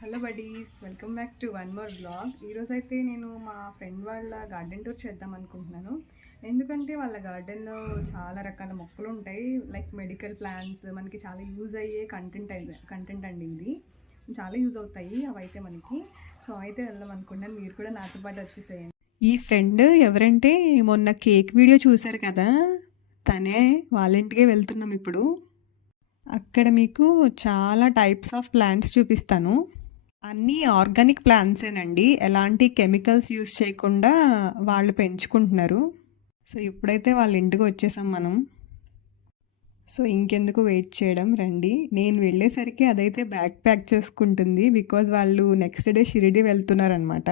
Hello buddies, welcome back to one more blog. ఈరోజైతే నేను మా ఫ్రెండ్ వాళ్ళ గార్డెన్ టూర్ చేద్దాం అనుకుంటున్నాను. ఎందుకంటే వాళ్ళ గార్డెన్లో చాలా రకాల మొక్కలు ఉంటాయి. లైక్ మెడికల్ ప్లాంట్స్, మనకి చాలా యూజ్ అయ్యే కంటెంట్ అండి. ఇది చాలా యూజ్ అవుతాయి అవైతే మనకి. సో అయితే వెళ్దాం అనుకున్నాను. మీరు కూడా నాతో పాటు వచ్చేసేయండి. ఈ ఫ్రెండ్ ఎవరంటే మొన్న కేక్ వీడియో చూశారు కదా, తనే వాళ్ళ ఇంటికే వెళ్తున్నాం ఇప్పుడు. అక్కడ మీకు చాలా టైప్స్ ఆఫ్ ప్లాంట్స్ చూపిస్తాను. అన్నీ ఆర్గానిక్ ప్లాంట్సేనండి. ఎలాంటి కెమికల్స్ యూస్ చేయకుండా వాళ్ళు పెంచుకుంటున్నారు. సో ఇప్పుడైతే వాళ్ళ ఇంటికి వచ్చేసాం మనం. సో ఇంకెందుకు వెయిట్ చేయడం, రండి. నేను వెళ్ళేసరికి అదైతే బ్యాగ్ ప్యాక్ చేసుకుంటుంది. బికాజ్ వాళ్ళు నెక్స్ట్ డే షిరిడి వెళ్తున్నారనమాట.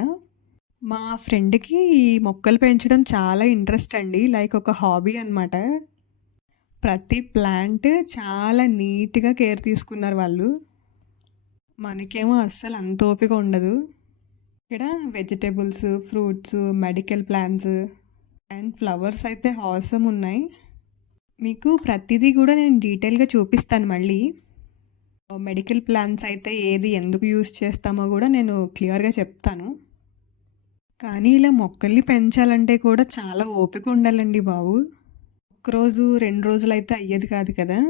మా ఫ్రెండ్కి ఈ మొక్కలు పెంచడం చాలా ఇంట్రెస్ట్ అండి. లైక్ ఒక హాబీ అనమాట. ప్రతి ప్లాంట్ చాలా నీట్గా కేర్ తీసుకున్నారు వాళ్ళు. మనకేమో అస్సలు అంత ఓపిక ఉండదు. ఇక్కడ vegetables, fruits, medical plants and flowers అయితే హాసమ్ ఉన్నాయి. మీకు ప్రతిదీ కూడా నేను డీటెయిల్గా చూపిస్తాను మళ్ళీ. మెడికల్ ప్లాంట్స్ అయితే ఏది ఎందుకు యూస్ చేస్తామో కూడా నేను క్లియర్గా చెప్తాను. కానీ ఇలా మొక్కల్ని పెంచాలంటే కూడా చాలా ఓపిక ఉండాలండి బాబు. ఒక్కరోజు 2 రోజులు అయితే అయ్యేది కాదు కదా.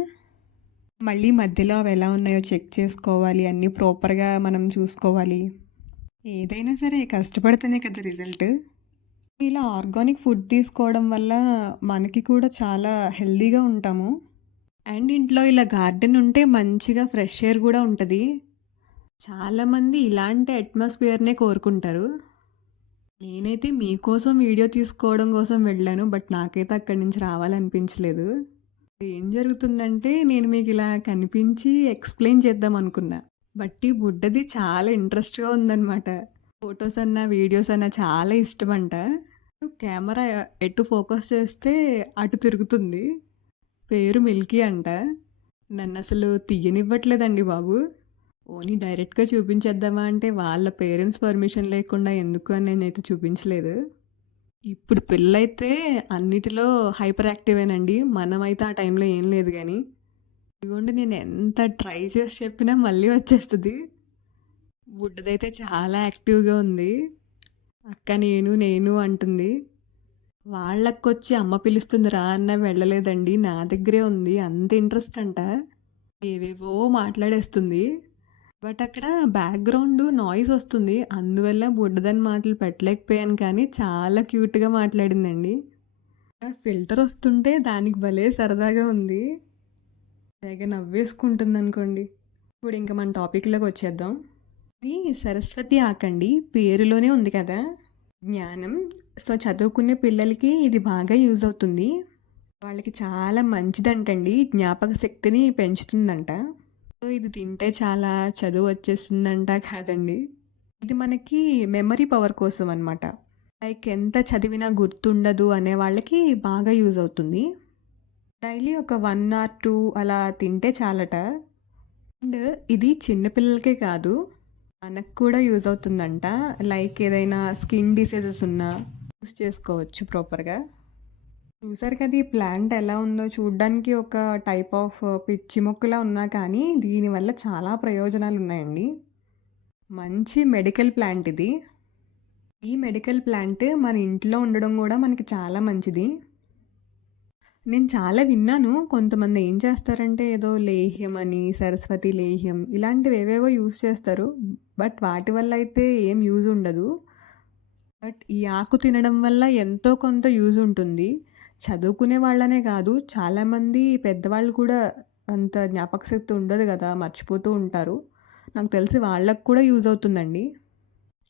మళ్ళీ మధ్యలో అవి ఎలా ఉన్నాయో చెక్ చేసుకోవాలి, అన్నీ ప్రాపర్గా మనం చూసుకోవాలి. ఏదైనా సరే కష్టపడితేనే కదా రిజల్ట్. ఇలా ఆర్గానిక్ ఫుడ్ తీసుకోవడం వల్ల మనకి కూడా చాలా హెల్తీగా ఉంటాము. అండ్ ఇంట్లో ఇలా గార్డెన్ ఉంటే మంచిగా ఫ్రెష్ ఎయిర్ కూడా ఉంటుంది. చాలామంది ఇలాంటి అట్మాస్ఫియర్నే కోరుకుంటారు. నేనైతే మీకోసం వీడియో తీసుకోవడం కోసం వెళ్ళాను, బట్ నాకైతే అక్కడి నుంచి రావాలనిపించలేదు. ఏం జరుగుతుందంటే నేను మీకు ఇలా కనిపించి ఎక్స్ప్లెయిన్ చేద్దాం అనుకున్నా, బట్ ఈ బుడ్డది చాలా ఇంట్రెస్ట్గా ఉందన్నమాట. ఫొటోస్ అన్నా వీడియోస్ అన్నా చాలా ఇష్టమంట. కెమెరా ఎటు ఫోకస్ చేస్తే అటు తిరుగుతుంది. పేరు మిల్కీ అంట. నన్ను అసలు తీయనివ్వట్లేదండి బాబు. ఓన్లీ డైరెక్ట్గా చూపించేద్దామా అంటే వాళ్ళ పేరెంట్స్ పర్మిషన్ లేకుండా ఎందుకు అని నేనైతే చూపించలేదు. ఇప్పుడు పిల్లైతే అన్నిటిలో హైపర్ యాక్టివేనండి. మనమైతే ఆ టైంలో ఏం లేదు. కానీ ఇదిగోండి, నేను ఎంత ట్రై చేసి చెప్పినా మళ్ళీ వచ్చేస్తుంది. బుడ్డదైతే చాలా యాక్టివ్గా ఉంది. అక్క నేను అంటుంది. వాళ్ళకొచ్చి అమ్మ పిలుస్తుంది రా అన్న వెళ్ళలేదండి, నా దగ్గరే ఉంది. అంత ఇంట్రెస్ట్ అంట. ఏవేవో మాట్లాడేస్తుంది. బట్ అక్కడ బ్యాక్గ్రౌండ్ నాయిస్ వస్తుంది, అందువల్ల బుడ్డదని మాటలు పెట్టలేకపోయాను. కానీ చాలా క్యూట్గా మాట్లాడిందండి. ఫిల్టర్ వస్తుంటే దానికి భలే సరదాగా ఉంది. తెగ నవ్వేసుకుంటుంది అనుకోండి. ఇప్పుడు ఇంకా మన టాపిక్లోకి వచ్చేద్దాం. ఇది సరస్వతి ఆకండి, పేరులోనే ఉంది కదా, జ్ఞానం. సో చదువుకునే పిల్లలకి ఇది బాగా యూజ్ అవుతుంది. వాళ్ళకి చాలా మంచిదంటండి, జ్ఞాపక శక్తిని పెంచుతుందంట. సో ఇది తింటే చాలా చదువు వచ్చేస్తుందంట కాదండి, ఇది మనకి మెమరీ పవర్ కోసం అనమాట. లైక్ ఎంత చదివినా గుర్తుండదు అనే వాళ్ళకి బాగా యూజ్ అవుతుంది. డైలీ ఒక 1 or 2 అలా తింటే చాలట. అండ్ ఇది చిన్నపిల్లలకే కాదు, మనకు కూడా యూజ్ అవుతుందంట. లైక్ ఏదైనా స్కిన్ డిసీజెస్ ఉన్నా యూజ్ చేసుకోవచ్చు ప్రాపర్గా. చూసారు కదా ఈ ప్లాంట్ ఎలా ఉందో. చూడ్డానికి ఒక టైప్ ఆఫ్ పిచ్చి మొక్కలా ఉన్నా కానీ దీనివల్ల చాలా ప్రయోజనాలు ఉన్నాయండి. మంచి మెడికల్ ప్లాంట్ ఇది. ఈ మెడికల్ ప్లాంట్ మన ఇంట్లో ఉండడం కూడా మనకి చాలా మంచిది. నేను చాలా విన్నాను, కొంతమంది ఏం చేస్తారంటే ఏదో లేహ్యం అని, సరస్వతి లేహ్యం ఇలాంటివి ఏవేవో యూజ్ చేస్తారు. బట్ వాటి వల్ల అయితే ఏం యూజ్ ఉండదు. బట్ ఈ ఆకు తినడం వల్ల ఎంతో కొంత యూజ్ ఉంటుంది. చదువుకునే వాళ్ళనే కాదు, చాలామంది పెద్దవాళ్ళు కూడా అంత జ్ఞాపకశక్తి ఉండదు కదా, మర్చిపోతూ ఉంటారు. నాకు తెలిసి వాళ్ళకు కూడా యూజ్ అవుతుందండి.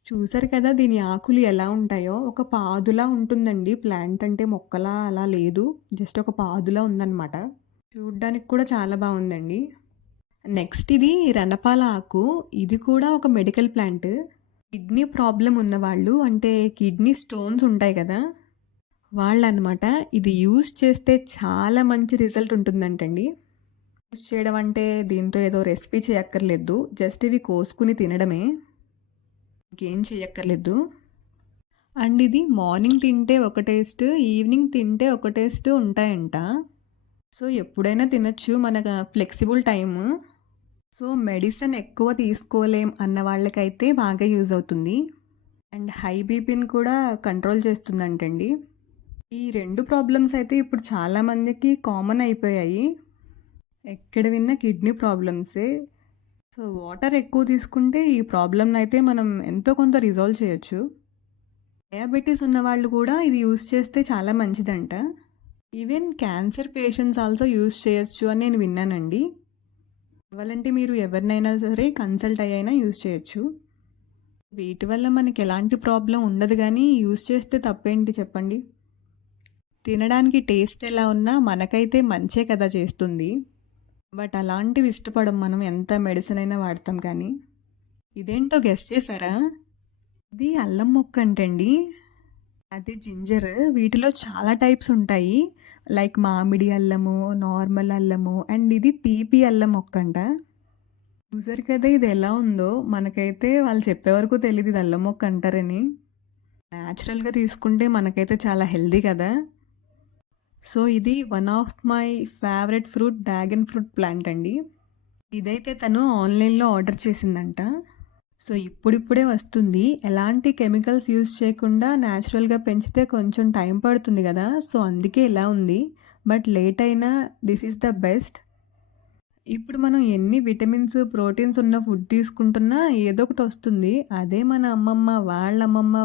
చూసారు కదా దీని ఆకులు ఎలా ఉంటాయో, ఒక పాదులా ఉంటుందండి. ప్లాంట్ అంటే మొక్కలా అలా లేదు, జస్ట్ ఒక పాదులా ఉందన్నమాట. చూడ్డానికి కూడా చాలా బాగుందండి. నెక్స్ట్ ఇది రణపాల ఆకు. ఇది కూడా ఒక మెడికల్ ప్లాంట్. కిడ్నీ ప్రాబ్లం ఉన్నవాళ్ళు, అంటే కిడ్నీ స్టోన్స్ ఉంటాయి కదా, వాళ్ళనమాట. ఇది యూస్ చేస్తే చాలా మంచి రిజల్ట్ ఉంటుందంటండి. యూస్ చేయడం అంటే దీంతో ఏదో రెసిపీ చేయక్కర్లేదు, జస్ట్ ఇవి కోసుకుని తినడమే, ఇంకేం చేయక్కర్లేదు. అండ్ ఇది మార్నింగ్ తింటే ఒక టేస్ట్, ఈవినింగ్ తింటే ఒక టేస్ట్ ఉంటాయంట. సో ఎప్పుడైనా తినచ్చు, మనకు ఫ్లెక్సిబుల్ టైము. సో మెడిసిన్ ఎక్కువ తీసుకోలేం అన్న వాళ్ళకైతే బాగా యూజ్ అవుతుంది. అండ్ హై బీపీని కూడా కంట్రోల్ చేస్తుందంటండి. ఈ 2 ప్రాబ్లమ్స్ అయితే ఇప్పుడు చాలా మందికి కామన్ అయిపోయాయి. ఎక్కడ విన్నా కిడ్నీ ప్రాబ్లమ్సే. సో వాటర్ ఎక్కువ తీసుకుంటే ఈ ప్రాబ్లమ్‌నయితే మనం ఎంతో కొంత రిజాల్వ్ చేయొచ్చు. డయాబెటిస్ ఉన్నవాళ్ళు కూడా ఇది యూజ్ చేస్తే చాలా మంచిదంట. Even cancer patients also use చేయొచ్చు అని నేను విన్నానండి. కావాలంటే మీరు ఎవరినైనా సరే కన్సల్ట్ అయ్యైనా యూజ్ చేయొచ్చు. వీటి వల్ల మనకి ఎలాంటి ప్రాబ్లమ్ ఉండదు గానీ యూజ్ చేస్తే తప్పేంటి చెప్పండి? తినడానికి టేస్ట్ ఎలా ఉన్నా మనకైతే మంచే కదా చేస్తుంది. బట్ అలాంటివి ఇష్టపడం మనం ఎంత మెడిసిన్ అయినా వాడతాం కానీ. ఇదేంటో గెస్ చేశారా? ఇది అల్లం మొక్క అంటండి. అది జింజర్. వీటిలో చాలా టైప్స్ ఉంటాయి. లైక్ మామిడి అల్లము, నార్మల్ అల్లము అండ్ ఇది తీపి అల్లం మొక్కంట. చూసారు కదా ఇది ఎలా ఉందో. మనకైతే వాళ్ళు చెప్పే వరకు తెలీదు ఇది అల్లం మొక్క అంటారని. న్యాచురల్‌గా తీసుకుంటే మనకైతే చాలా హెల్తీ కదా! సో ఇది one of my favourite fruit dragon fruit plant అండి. ఇదైతే తను ఆన్‌లైన్‌లో ఆర్డర్ చేసిందంట. సో ఇప్పుడిప్పుడే వస్తుంది. ఎలాంటి కెమికల్స్ యూజ్ చేయకుండా న్యాచురల్‌గా పెంచితే కొంచెం టైం పడుతుంది కదా! సో అందుకే ఇలా ఉంది. బట్ లేట్ అయినా దిస్ ఈస్ ద బెస్ట్. ఇప్పుడు మనం ఎన్ని విటమిన్స్, ప్రోటీన్స్ ఉన్న ఫుడ్ తీసుకుంటున్నా ఏదో ఒకటి వస్తుంది. అదే మన అమ్మమ్మ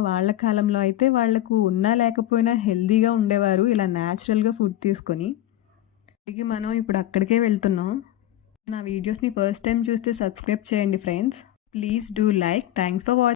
వాళ్ళ కాలంలో అయితే వాళ్ళకు ఉన్నా లేకపోయినా హెల్తీగా ఉండేవారు ఇలా న్యాచురల్‌గా ఫుడ్ తీసుకొని. తిరిగి మనం ఇప్పుడు అక్కడికే వెళ్తున్నాం. నా వీడియోస్‌ని ఫస్ట్ టైం చూస్తే సబ్స్క్రైబ్ చేయండి friends. Please do like. Thanks for watching.